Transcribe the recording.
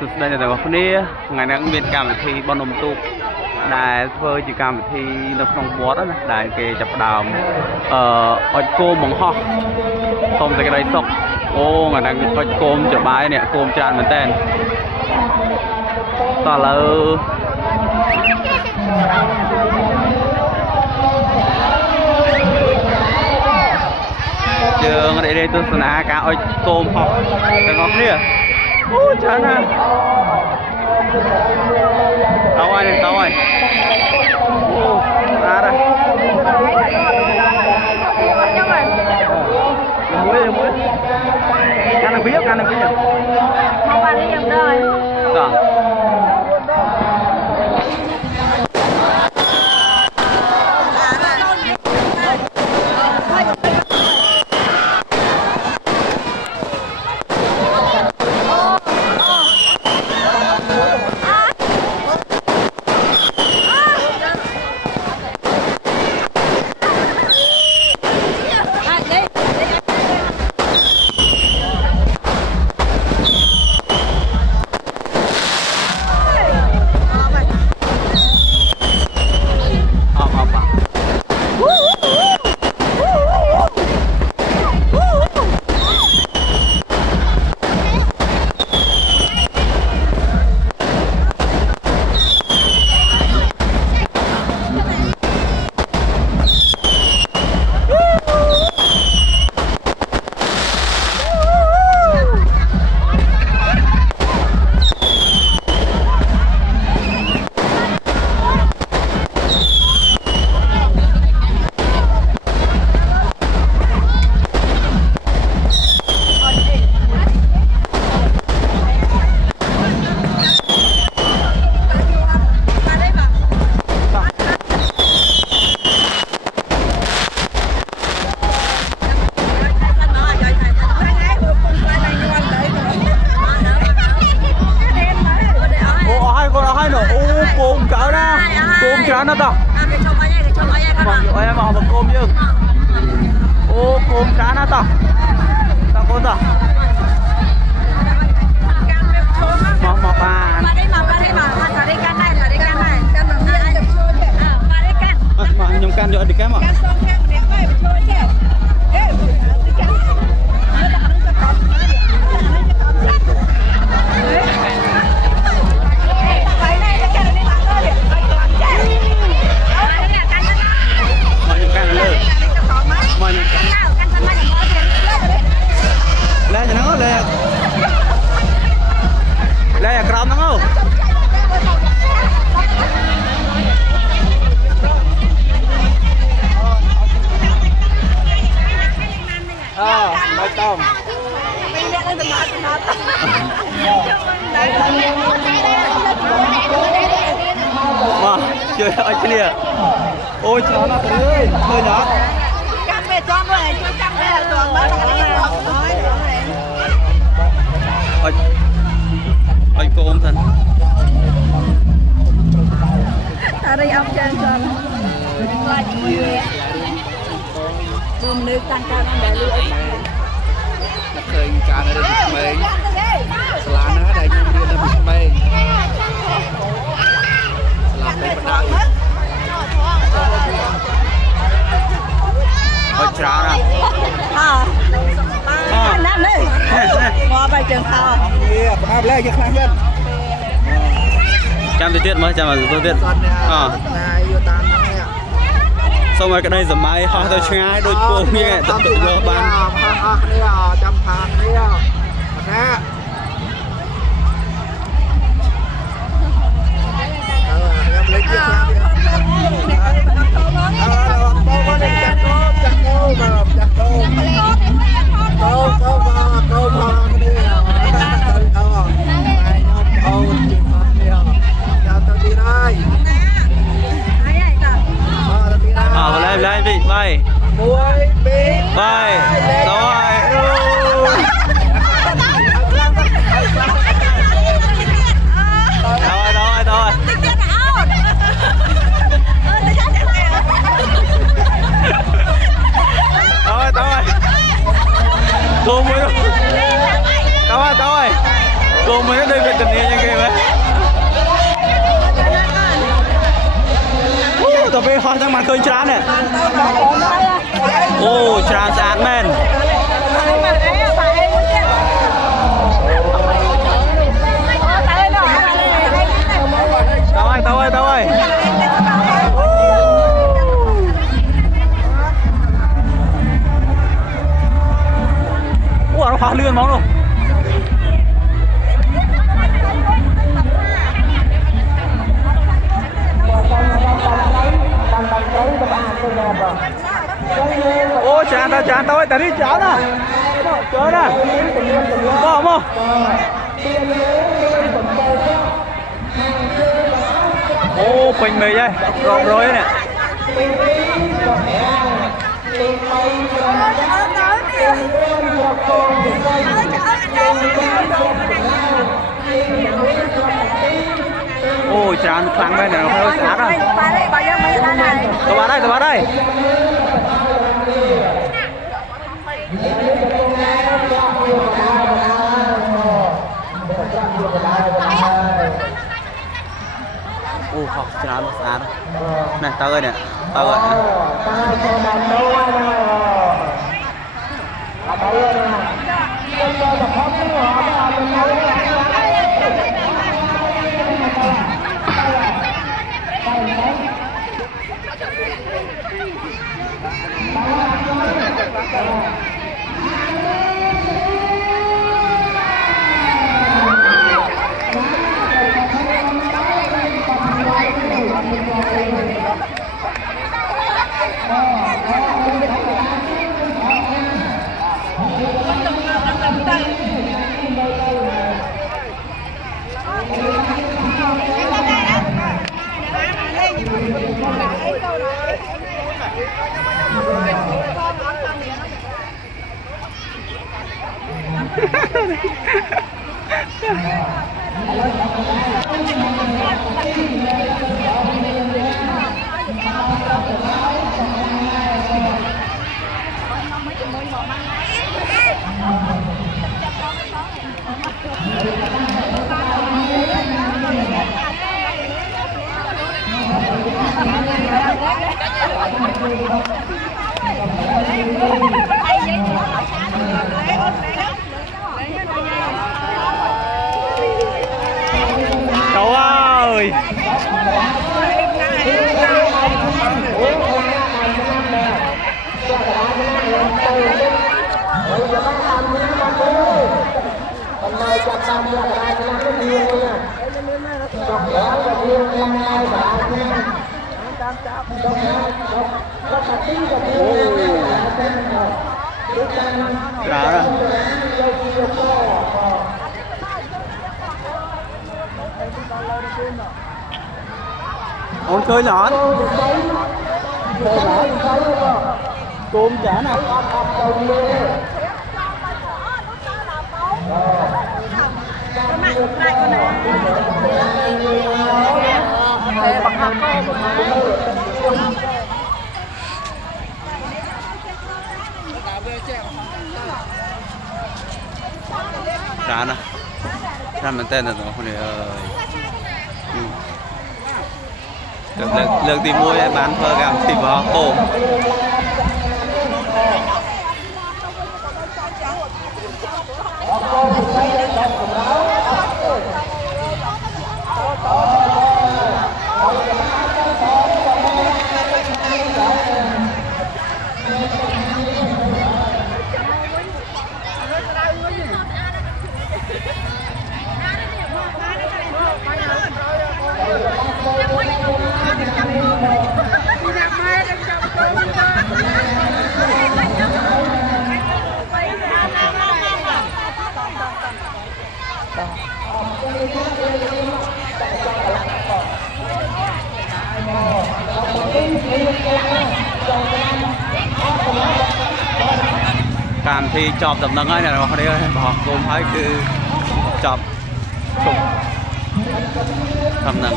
สุดท้ายแต่ว่าคนนี้ไงนักเรียนการวิธีบอลนมตุกได้เพื่อจีการวิธีนักน้องบอสนะได้เกจับดาวอดโกมมองห่อต้มใส่กระไรซอกโอ้ไงนักอดโกมจับใบเนี่ยโกมจานเหมือนเต้นต่อเลยเจอไงได้ตัวสนาการอดโกมห่อแต่งอกเนี่ยโอ้จานนะtao ơi tao ơi ra đây muối ăn được biết không ăn đi em đời nó to em mà một côm chứ ô côm cá nó to tao con to mọc à mà nhung can cho đi cá mà Lê crom đúng không? Nói tôm. Mà chơi ơi kia. Ôi chó nó ơi, hơi nhỏ. Căng về con rồi, chưa căng về là toàn mất ơi cô ôm thân ở đây ông chơi con bơm nước tăng cao nó để lưỡi khơi cá nó được mềm lá nó đây nhưng mà nó bị mềm làm đây bắt đầu ôi chả nè nè đi ngó bài trường thao Hãy subscribe cho kênh Ghiền Mì Gõ để không bỏ lỡ những video hấp xong rồi cái đây giờ mai họ tôi ngay đôi cô nghe tự tự lo ban lên đi bay bay rồi mới nó đây về tình yêu như kia mà tao về hỏi thằng mặt khơi trán nè ô trán sán men tao ơi ủa nó khóa lươn móng luôn ô chán tao ơi tao đi chán à chớ nè mò ô quỳnh mì đây rộn rồi nè ôi chán kháng bên này nó hơi sát rồi tao vào đây ô học chán sát này tao ơi nè Cháu ơi ôn chơi lợn tôm chả nè chả nè chả mình tên là con này ơi lượng tìm mua bán phơ gạo thịt bò khôการที่จอบดำนังง่ายเนี่ยเราเขาได้บอกกลมให้คือจอบฉุกดำนัง